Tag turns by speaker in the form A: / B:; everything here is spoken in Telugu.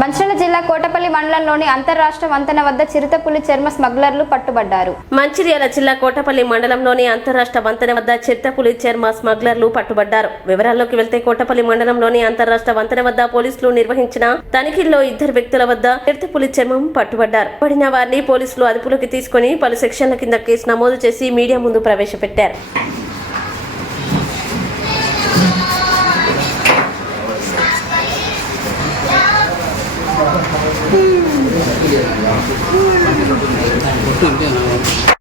A: మంచిర్యాల జిల్లా కోటపల్లి మండలంలోని అంతర్రాష్ట్ర వంతెన వద్ద చిరుతపులి చర్మ స్మగ్లర్లు పట్టుబడ్డారు.
B: మంచిర్యాల జిల్లా కోటపల్లి మండలంలోని అంతరాష్ట్ర వంతెన వద్ద చిరుతపులి చర్మ స్మగ్లర్లు పట్టుబడ్డారు. వివరాల్లోకి వెళ్తే కోటపల్లి మండలంలోని అంతర్రాష్ట్ర వంతెన వద్ద పోలీసులు నిర్వహించిన తనిఖీల్లో ఇద్దరు వ్యక్తుల వద్ద చిరుతపులి చర్మం పట్టుబడ్డారు. పడిన వారిని పోలీసులు అదుపులోకి తీసుకుని పలు సెక్షన్ల కింద కేసు నమోదు చేసి మీడియా ముందు ప్రవేశపెట్టారు. 嗯。嗯。